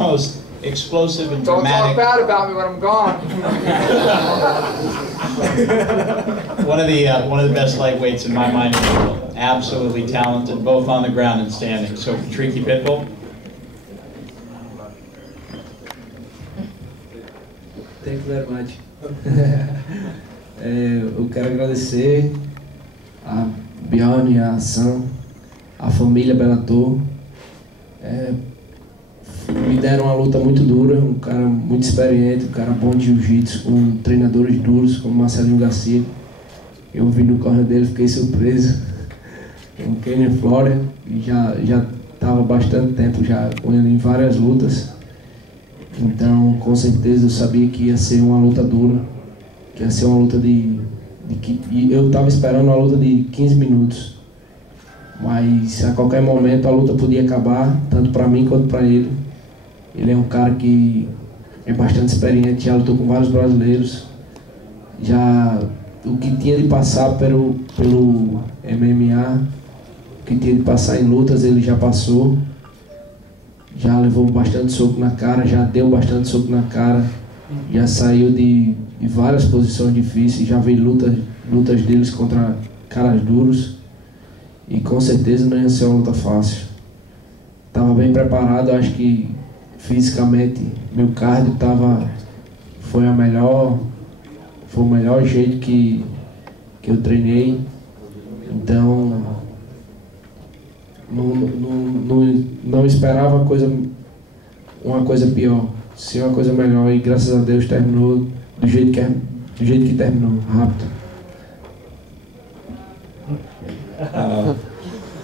most explosive and Don't dramatic. talk bad about me when I'm gone. One of the best lightweights in my mind in the world. Absolutely talented, both on the ground and standing. So, Tricky Pitbull. Thank you very much. Eu quero agradecer a Bjorn e a Sam, a família Bellator. Me deram uma luta muito dura, um cara muito experiente, um cara bom de jiu-jitsu, com treinadores duros como Marcelinho Garcia. Eu vi no corner dele, fiquei surpreso. O Kenny Freire, e já estava bastante tempo já com ele em várias lutas. Então, com certeza, eu sabia que ia ser uma luta dura, que ia ser uma luta e eu estava esperando uma luta de 15 minutos. Mas a qualquer momento a luta podia acabar, tanto para mim quanto para ele. Ele é um cara que é bastante experiente, já lutou com vários brasileiros. Já o que tinha de passar pelo MMA, o que tinha de passar em lutas, ele já passou. Já levou bastante soco na cara, já deu bastante soco na cara. Já saiu de várias posições difíceis, já veio lutas deles contra caras duros. E com certeza não ia ser uma luta fácil. Estava bem preparado, acho que fisicamente meu cardio foi o melhor jeito que eu treinei. Então não esperava uma coisa pior, sim uma coisa melhor, e graças a Deus terminou do jeito que terminou, rápido.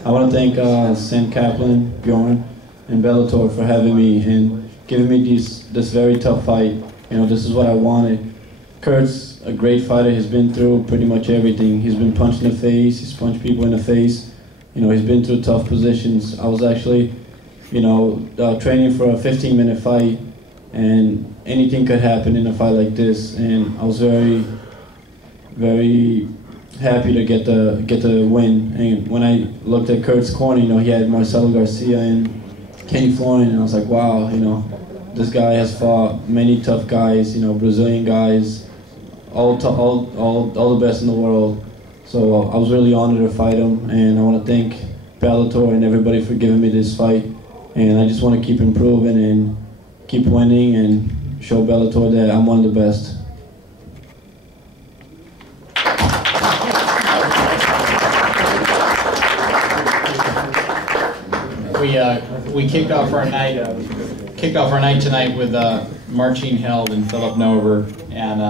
I want to thank Sam Kaplan, Bjorn, and Bellator for having me and giving me this very tough fight. You know, this is what I wanted. Kurt's a great fighter. He's been through pretty much everything. He's been punched in the face. He's punched people in the face. You know, he's been through tough positions. I was actually, training for a 15-minute fight, and anything could happen in a fight like this. And I was very, very happy to get the win. And when I looked at Kurt's corner, he had Marcelo Garcia and Kenny Florian, and I was like, wow, this guy has fought many tough guys, Brazilian guys, all the best in the world. So I was really honored to fight him, and I want to thank Bellator and everybody for giving me this fight. And I just want to keep improving and keep winning and show Bellator that I'm one of the best. We kicked off our night tonight with Marcin Held and Phillipe Nover. And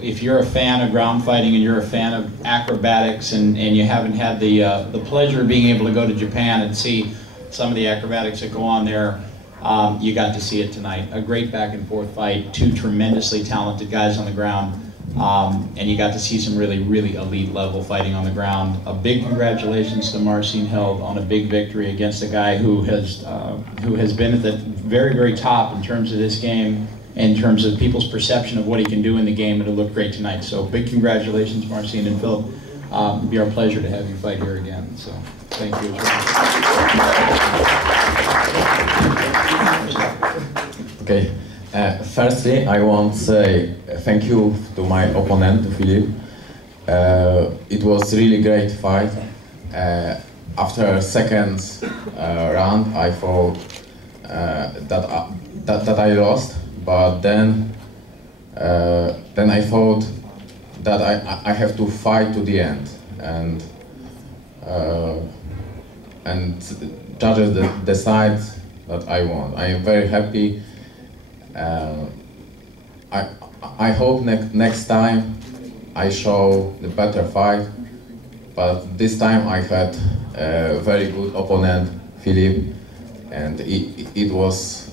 if you're a fan of ground fighting and you're a fan of acrobatics and you haven't had the pleasure of being able to go to Japan and see some of the acrobatics that go on there, you got to see it tonight. A great back and forth fight, two tremendously talented guys on the ground. And you got to see some really, really elite level fighting on the ground. A big congratulations to Marcin Held on a big victory against a guy who has been at the very, very top in terms of this game, in terms of people's perception of what he can do in the game, and it looked great tonight. So big congratulations, Marcin and Phil. It'll be our pleasure to have you fight here again. So thank you as well. Okay. Firstly, I want to say thank you to my opponent, to Phillipe. It was really great fight. After second round, I thought that I lost, but then I thought that I have to fight to the end, and judges decide that I won. I am very happy. I hope next time I show the better fight, but this time I had a very good opponent, Phillipe, and it was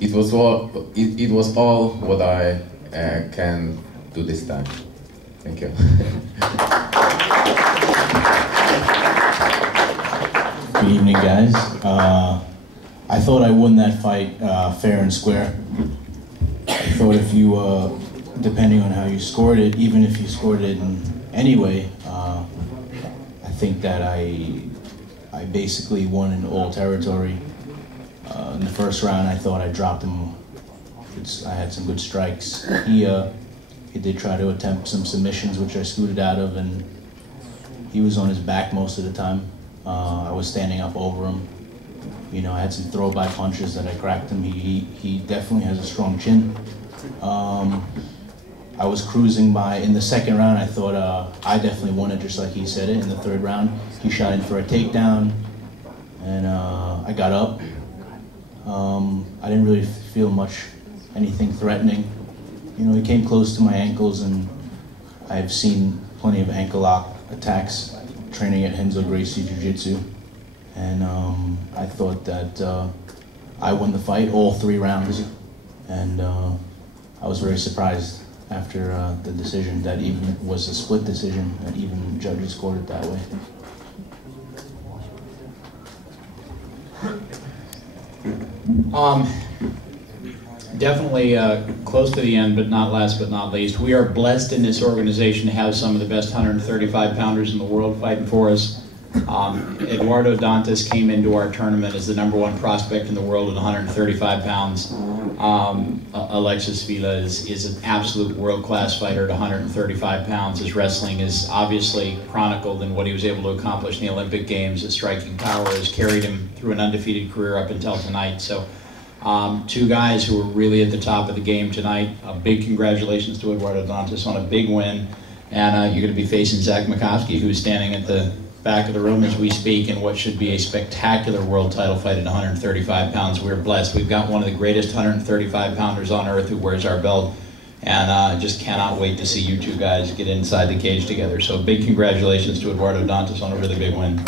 it was all what I can do this time. Thank you. Good evening, guys. I thought I won that fight fair and square. I thought if you, depending on how you scored it, even if you scored it in any way, I think that I I basically won in all territory. In the first round, I thought I dropped him. I had some good strikes. He did try to attempt some submissions, which I scooted out of, and he was on his back most of the time. I was standing up over him. You know, I had some throw-by punches that I cracked him. He definitely has a strong chin. I was cruising by. In the second round, I thought I definitely won it, just like he said it. In the third round, he shot in for a takedown, and I got up. I didn't really feel anything threatening. You know, he came close to my ankles, and I've seen plenty of ankle lock attacks training at Renzo Gracie Jiu-Jitsu. And I thought that I won the fight, all 3 rounds. And I was very surprised after the decision that even was a split decision, that even judges scored it that way. Definitely close to the end, but not last but not least. We are blessed in this organization to have some of the best 135-pounders in the world fighting for us. Eduardo Dantas came into our tournament as the #1 prospect in the world at 135 pounds. Alexis Vila is an absolute world-class fighter at 135 pounds. His wrestling is obviously chronicled in what he was able to accomplish in the Olympic Games. His striking power has carried him through an undefeated career up until tonight. So 2 guys who are really at the top of the game tonight. A big congratulations to Eduardo Dantas on a big win. And you're going to be facing Zach McCoskey, who's standing at the back of the room as we speak in what should be a spectacular world title fight at 135 pounds. We're blessed. We've got one of the greatest 135 pounders on earth who wears our belt, and just cannot wait to see you 2 guys get inside the cage together. So big congratulations to Eduardo Dantas on a really big win.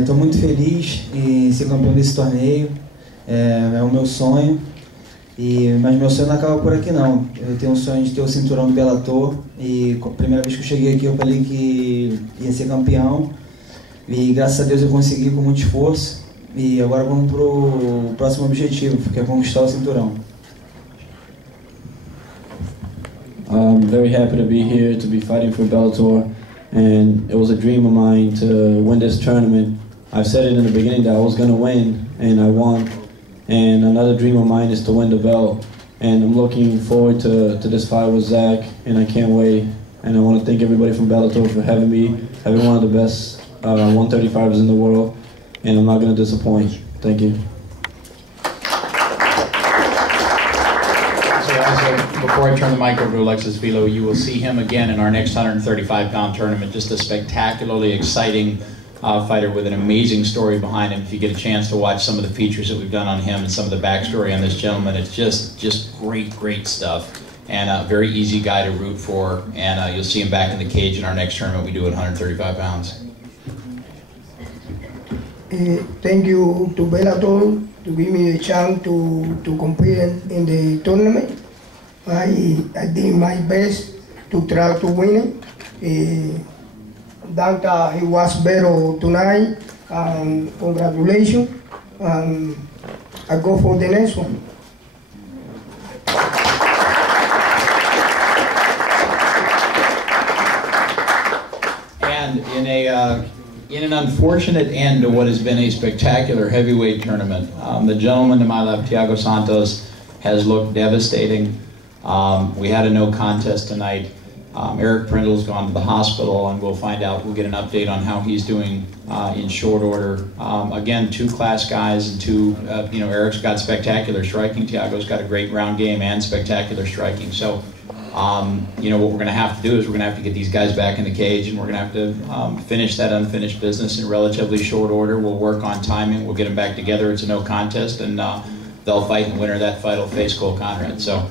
Estou muito feliz em ser campeão desse torneio. É o meu sonho. Mas meu sonho não acaba por aqui não. Eu tenho um sonho de ter o cinturão do Bellator, e a primeira vez que eu cheguei aqui eu falei que ia ser campeão, e graças a Deus eu consegui com muito esforço, e agora vamos pro próximo objetivo, que é conquistar o cinturão. I'm very happy to be here, to be fighting for Bellator, and it was a dream of mine to win this tournament. I've said it in the beginning that I was going to win, and I won. And another dream of mine is to win the belt. And I'm looking forward to this fight with Zach, and I can't wait. And I want to thank everybody from Bellator for having me, having one of the best 135ers in the world, and I'm not going to disappoint. Thank you. So before I turn the mic over to Alexis Vila, you will see him again in our next 135-pound tournament. Just a spectacularly exciting fighter with an amazing story behind him. If you get a chance to watch some of the features that we've done on him and some of the backstory on this gentleman, it's just great stuff, and a very easy guy to root for, and you'll see him back in the cage in our next tournament we do at 135 pounds. Thank you to Bellator to give me a chance to compete in the tournament. I did my best to try to win it. Danta, he was better tonight, and congratulations, and I go for the next one. And in an unfortunate end to what has been a spectacular heavyweight tournament, the gentleman to my left, Thiago Santos, has looked devastating. We had a no contest tonight. Eric Prindle's gone to the hospital, and we'll find out, we'll get an update on how he's doing in short order. Again, 2 class guys, and 2, Eric's got spectacular striking, Thiago's got a great ground game and spectacular striking. So, what we're going to have to do is we're going to have to get these guys back in the cage, and we're going to have to finish that unfinished business in relatively short order. We'll work on timing, we'll get them back together, it's a no contest, and they'll fight, and the winner of that fight will face Cole Conrad. So.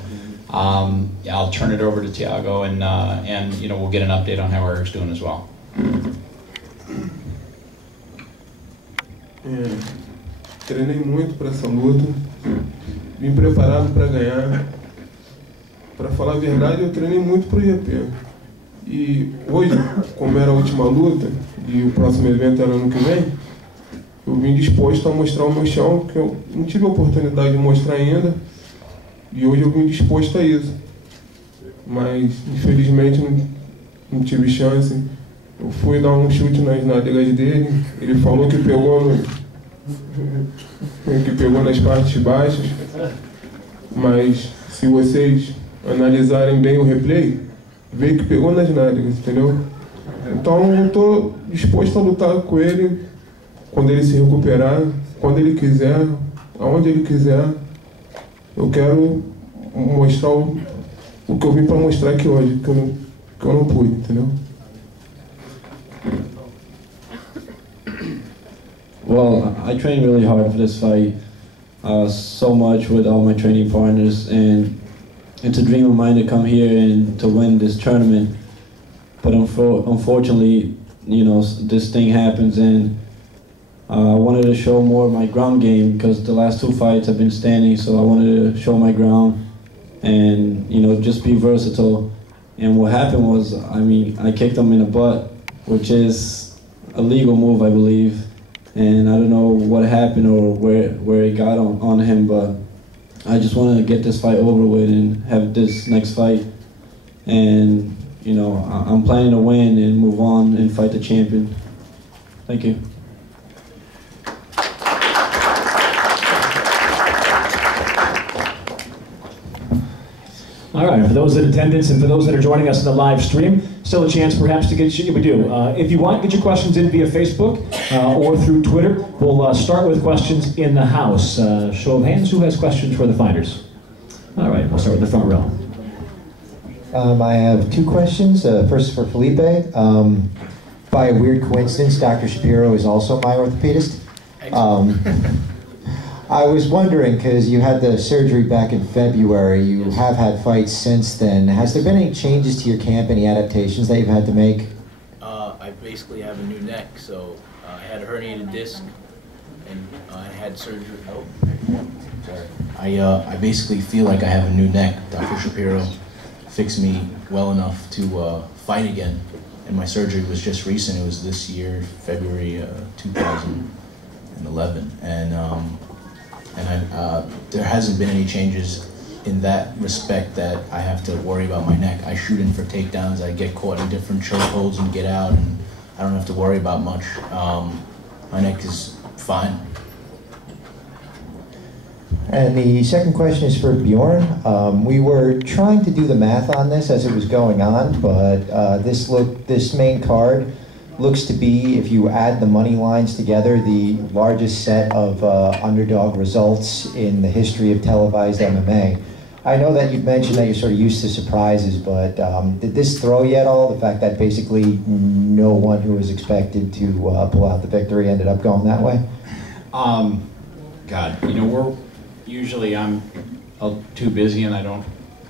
I'll turn it over to Thiago, and we'll get an update on how Eric's doing as well. Treinei muito para essa luta, vim preparado para ganhar. Para falar a verdade, eu treinei muito para o GP. E hoje, como era a última luta e o próximo evento era ano que vem, eu vim disposto a mostrar o meu chão, que eu não tive a oportunidade de mostrar ainda. E hoje eu vim disposto a isso, mas infelizmente não tive chance. Eu fui dar um chute nas nádegas dele, ele falou que pegou nas partes baixas, mas se vocês analisarem bem o replay, vê que pegou nas nádegas, entendeu? Então eu estou disposto a lutar com ele quando ele se recuperar, quando ele quiser, aonde ele quiser. Eu quero mostrar o que eu vim para mostrar aqui hoje, que eu não pude, entendeu? Well, I trained really hard for this fight, so much with all my training partners, and it's a dream of mine to come here and to win this tournament. But unfortunately, you know, this thing happens, and I wanted to show more of my ground game because the last two fights I've been standing, so I wanted to show my ground and, you know, just be versatile. And what happened was, I mean, I kicked him in the butt, which is a legal move, I believe. And I don't know what happened or where it got on him, but I just wanted to get this fight over with and have this next fight. And, you know, I'm planning to win and move on and fight the champion. Thank you. All right, for those in attendance and for those that are joining us in the live stream, still a chance perhaps to get we do. If you want, get your questions in via Facebook or through Twitter. We'll start with questions in the house. Show of hands, who has questions for the fighters? All right, we'll start with the front row. I have two questions. First for Phillipe. By a weird coincidence, Dr. Shapiro is also my orthopedist. I was wondering, because you had the surgery back in February, you have had fights since then. Has there been any changes to your camp, any adaptations that you've had to make? I basically have a new neck, so I had a herniated disc, and I had surgery. Oh, sorry. I basically feel like I have a new neck. Dr. Shapiro fixed me well enough to fight again, and my surgery was just recent. It was this year, February 2011, and there hasn't been any changes in that respect that I have to worry about my neck. I shoot in for takedowns, I get caught in different chokeholds and get out, and I don't have to worry about much. My neck is fine. And the second question is for Bjorn. We were trying to do the math on this as it was going on, but this main card looks to be, if you add the money lines together, the largest set of underdog results in the history of televised MMA. I know that you've mentioned that you're sort of used to surprises, but did this throw you at all? The fact that basically no one who was expected to pull out the victory ended up going that way? God, you know, I'm too busy and I don't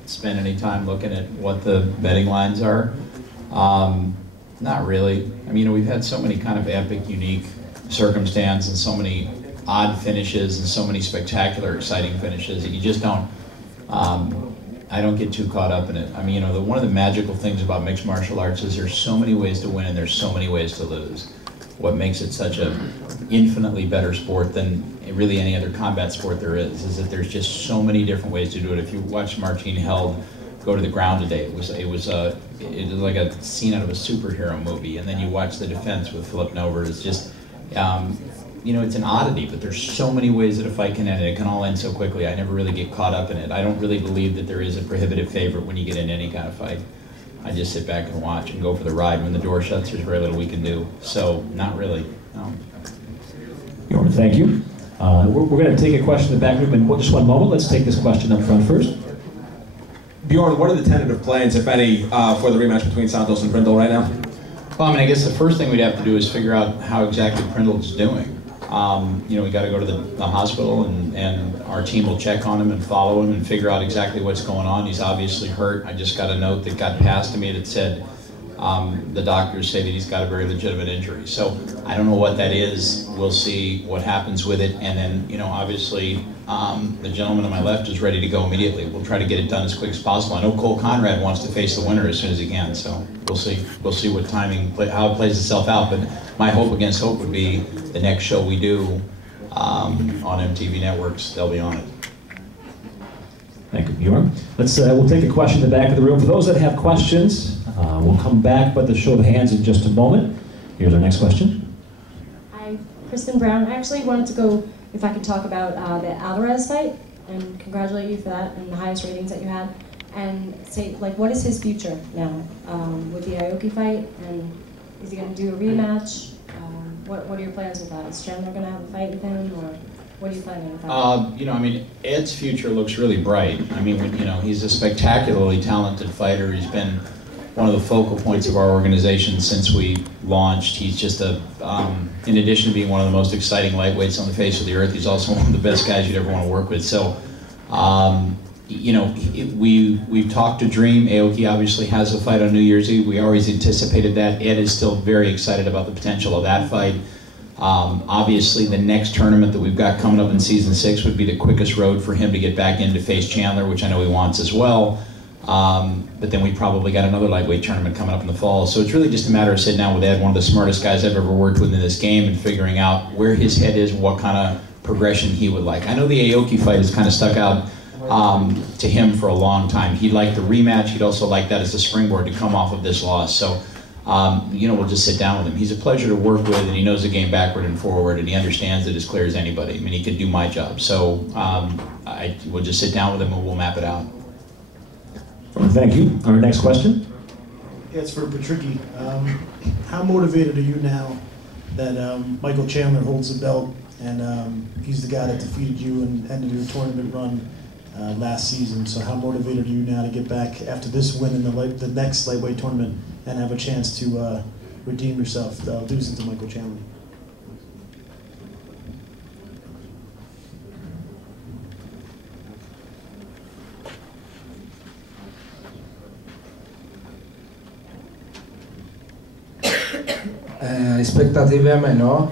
spend any time looking at what the betting lines are. Not really. I mean, we've had so many kind of epic, unique circumstances and so many odd finishes and so many spectacular, exciting finishes that you just don't, I don't get too caught up in it. I mean, you know, one of the magical things about mixed martial arts is there's so many ways to win and there's so many ways to lose. What makes it such a infinitely better sport than really any other combat sport there is that there's just so many different ways to do it. If you watch Marcin Held go to the ground today, it was like a scene out of a superhero movie. And then you watch the defense with Phillipe Nover. It's just, you know, it's an oddity, but there's so many ways that a fight can end, and it can all end so quickly. I never really get caught up in it. I don't really believe that there is a prohibitive favorite when you get into any kind of fight. I just sit back and watch and go for the ride. When the door shuts, there's very little we can do. So, not really, no. Bjorn, thank you. We're going to take a question in the back room in just one moment. Let's take this question up front first. Bjorn, what are the tentative plans, if any, for the rematch between Santos and Prindle right now? Well, I mean, I guess the first thing we'd have to do is figure out how exactly Prindle's doing. You know, we got to go to the hospital, and our team will check on him and follow him and figure out exactly what's going on. He's obviously hurt. I just got a note that got passed to me that said the doctors say that he's got a very legitimate injury. So I don't know what that is. We'll see what happens with it, and then, you know, obviously the gentleman on my left is ready to go immediately. We'll try to get it done as quick as possible. I know Cole Conrad wants to face the winner as soon as he can, so we'll see. We'll see what timing, how it plays itself out. But my hope against hope would be the next show we do on MTV Networks, they'll be on it. Thank you, Bjorn. We'll take a question in the back of the room. For those that have questions, we'll come back, but the show of hands in just a moment. Here's our next question. Hi, Kristen Brown. I actually wanted to go, if I could talk about the Alvarez fight, and congratulate you for that and the highest ratings that you had, and say, like, what is his future now with the Aoki fight, and is he going to do a rematch? What are your plans with that? Is Chandler going to have a fight with him, or what are you planning with that? You know, I mean, Ed's future looks really bright. I mean, you know, he's a spectacularly talented fighter. He's been one of the focal points of our organization since we launched. He's just in addition to being one of the most exciting lightweights on the face of the earth, he's also one of the best guys you'd ever want to work with. So, you know, we've talked to Dream. Aoki obviously has a fight on New Year's Eve. We always anticipated that. Ed is still very excited about the potential of that fight. Obviously, the next tournament that we've got coming up in season 6 would be the quickest road for him to get back in to face Chandler, which I know he wants as well. But then we probably got another lightweight tournament coming up in the fall. So it's really just a matter of sitting down with Ed, one of the smartest guys I've ever worked with in this game, and figuring out where his head is and what kind of progression he would like. I know the Aoki fight has kind of stuck out to him for a long time. He'd like the rematch. He'd also like that as a springboard to come off of this loss. So, you know, we'll just sit down with him. He's a pleasure to work with, and he knows the game backward and forward, and he understands it as clear as anybody. I mean, he could do my job. So we'll just sit down with him and we'll map it out. Thank you. Our next question. Yeah, it's for Patricky. How motivated are you now that Michael Chandler holds the belt, and he's the guy that defeated you and ended your tournament run last season? So how motivated are you now to get back after this win in the next lightweight tournament and have a chance to redeem yourself, losing to Michael Chandler? A expectativa é a menor.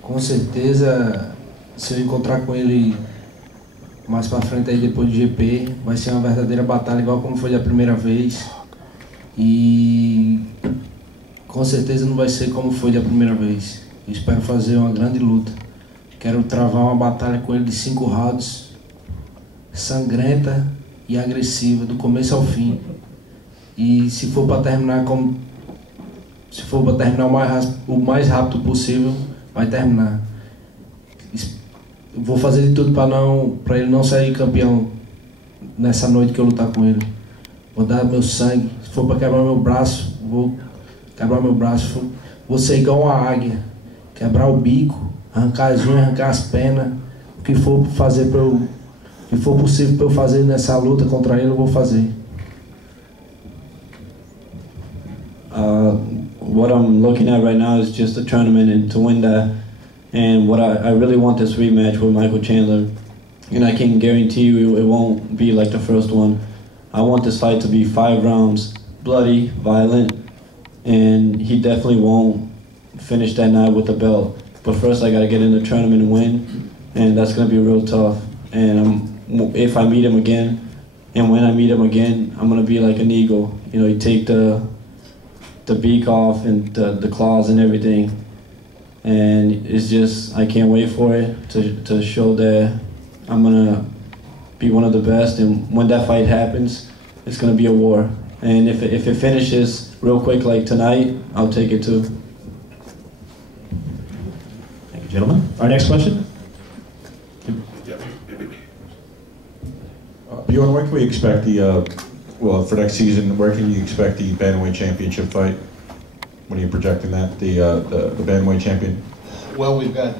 Com certeza, se eu encontrar com ele mais pra frente aí depois do GP, vai ser uma verdadeira batalha, igual como foi a primeira vez. E com certeza não vai ser como foi da primeira vez. Eu espero fazer uma grande luta. Quero travar uma batalha com ele de 5 rounds, sangrenta e agressiva, do começo ao fim. E se for para terminar o mais rápido possível, vai terminar. Vou fazer de tudo para ele não sair campeão nessa noite que eu lutar com ele. Vou dar meu sangue. Se for para quebrar meu braço, vou quebrar meu braço. Vou ser igual uma águia, quebrar o bico, arrancar as unhas, arrancar as penas. O que for possível para eu fazer nessa luta contra ele, eu vou fazer. What I'm looking at right now is just a tournament and to win that. And what I really want this rematch with Michael Chandler. And I can guarantee you it won't be like the first one. I want this fight to be 5 rounds, bloody, violent, and he definitely won't finish that night with the belt. But first I gotta get in the tournament and win, and that's gonna be real tough. And if I meet him again, and when I meet him again, I'm gonna be like an eagle. You know, you take the beak off and the claws and everything. And it's just, I can't wait for it to show that I'm gonna be one of the best. And when that fight happens, it's gonna be a war. And if it finishes real quick like tonight, I'll take it too. Thank you, gentlemen. Our next question. Bjorn, when can we expect well, for next season, where can you expect the Bantamweight Championship fight? When are you projecting that, the Bantamweight Champion? Well, we've got,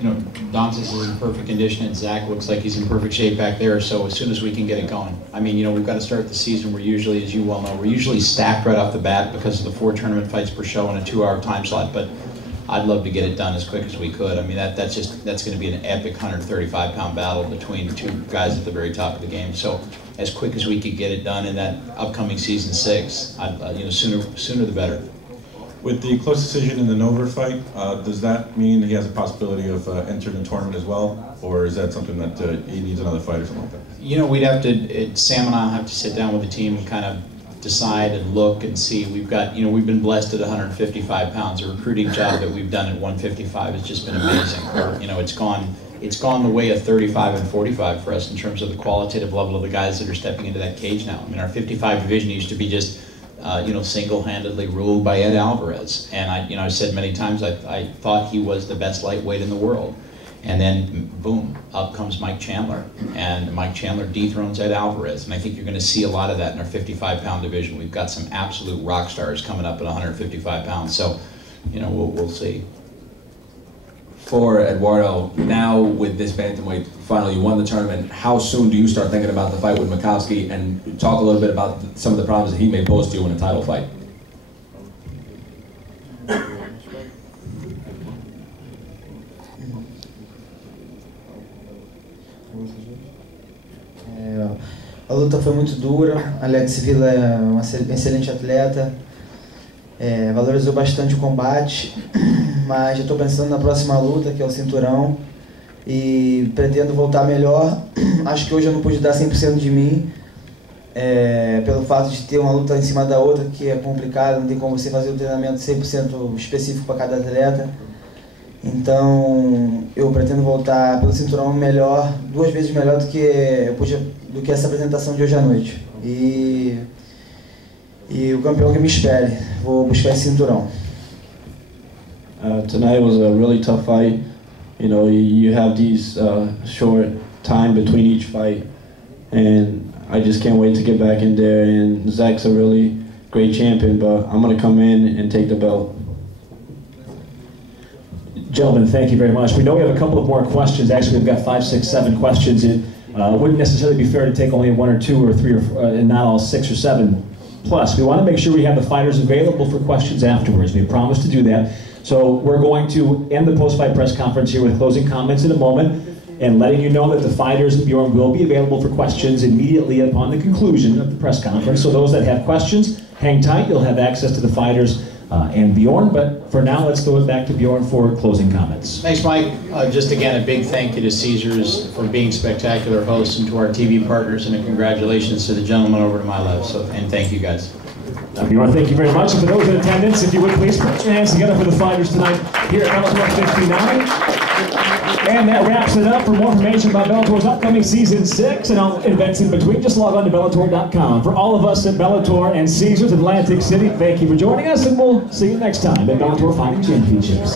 you know, Dantas is in perfect condition, and Zach looks like he's in perfect shape back there, so as soon as we can get it going. I mean, you know, we've got to start the season. We're usually, as you well know, we're usually stacked right off the bat because of the 4 tournament fights per show in a 2-hour time slot, but I'd love to get it done as quick as we could. I mean, that's going to be an epic 135-pound battle between 2 guys at the very top of the game. So as quick as we could get it done in that upcoming season 6, you know, sooner the better. With the close decision in the Nover fight, does that mean he has a possibility of entering the tournament as well, or is that something that he needs another fight or something like that? You know, we'd have to, Sam and I have to sit down with the team and kind of decide and look and see. We've got, you know, we've been blessed at 155 pounds. The recruiting job that we've done at 155 has just been amazing. You know, it's gone it's gone the way of 35 and 45 for us in terms of the qualitative level of the guys that are stepping into that cage now. I mean, our 55 division used to be just, single-handedly ruled by Ed Alvarez. And I said many times I thought he was the best lightweight in the world. And then, boom, up comes Mike Chandler. And Mike Chandler dethrones Ed Alvarez. And I think you're going to see a lot of that in our 55-pound division. We've got some absolute rock stars coming up at 155 pounds. So, we'll see. For Eduardo, now with this bantamweight, finally you won the tournament, how soon do you start thinking about the fight with Makowski, and talk a little bit about some of the problems that he may pose to you in a title fight? A luta foi muito dura. Alexis Vila é um excelente atleta, valorizou bastante o combate, mas já estou pensando na próxima luta, que é o cinturão, e pretendo voltar melhor. Acho que hoje eu não pude dar 100% de mim, pelo fato de ter uma luta em cima da outra, que é complicado, não tem como você fazer o treinamento 100% específico para cada atleta. Então eu pretendo voltar pelo cinturão melhor, 2 vezes melhor do que essa apresentação de hoje à noite. E o campeão que me espere, vou buscar esse cinturão. Tonight was a really tough fight. You have these short time between each fight, and I just can't wait to get back in there. And Zach's a really great champion, but I'm going to come in and take the belt. Gentlemen, thank you very much. We know we have a couple of more questions. Actually, we've got 5, 6, 7 questions. It wouldn't necessarily be fair to take only 1 or 2 or 3 and not all 6 or 7. Plus, we want to make sure we have the fighters available for questions afterwards. We promised to do that. So we're going to end the post-fight press conference here with closing comments in a moment, and letting you know that the fighters and Bjorn will be available for questions immediately upon the conclusion of the press conference. So those that have questions, hang tight. You'll have access to the fighters and Bjorn. But for now, let's go back to Bjorn for closing comments. Thanks, Mike. Just again, a big thank you to Caesars for being spectacular hosts, and to our TV partners, and a congratulations to the gentleman over to my left. And thank you, guys. Bjorn, thank you very much. And for those in attendance, if you would please put your hands together for the fighters tonight here at Bellator 59. And that wraps it up. For more information about Bellator's upcoming Season 6 and all events in between, just log on to Bellator.com. For all of us at Bellator and Caesars Atlantic City, thank you for joining us, and we'll see you next time at Bellator Fighting Championships.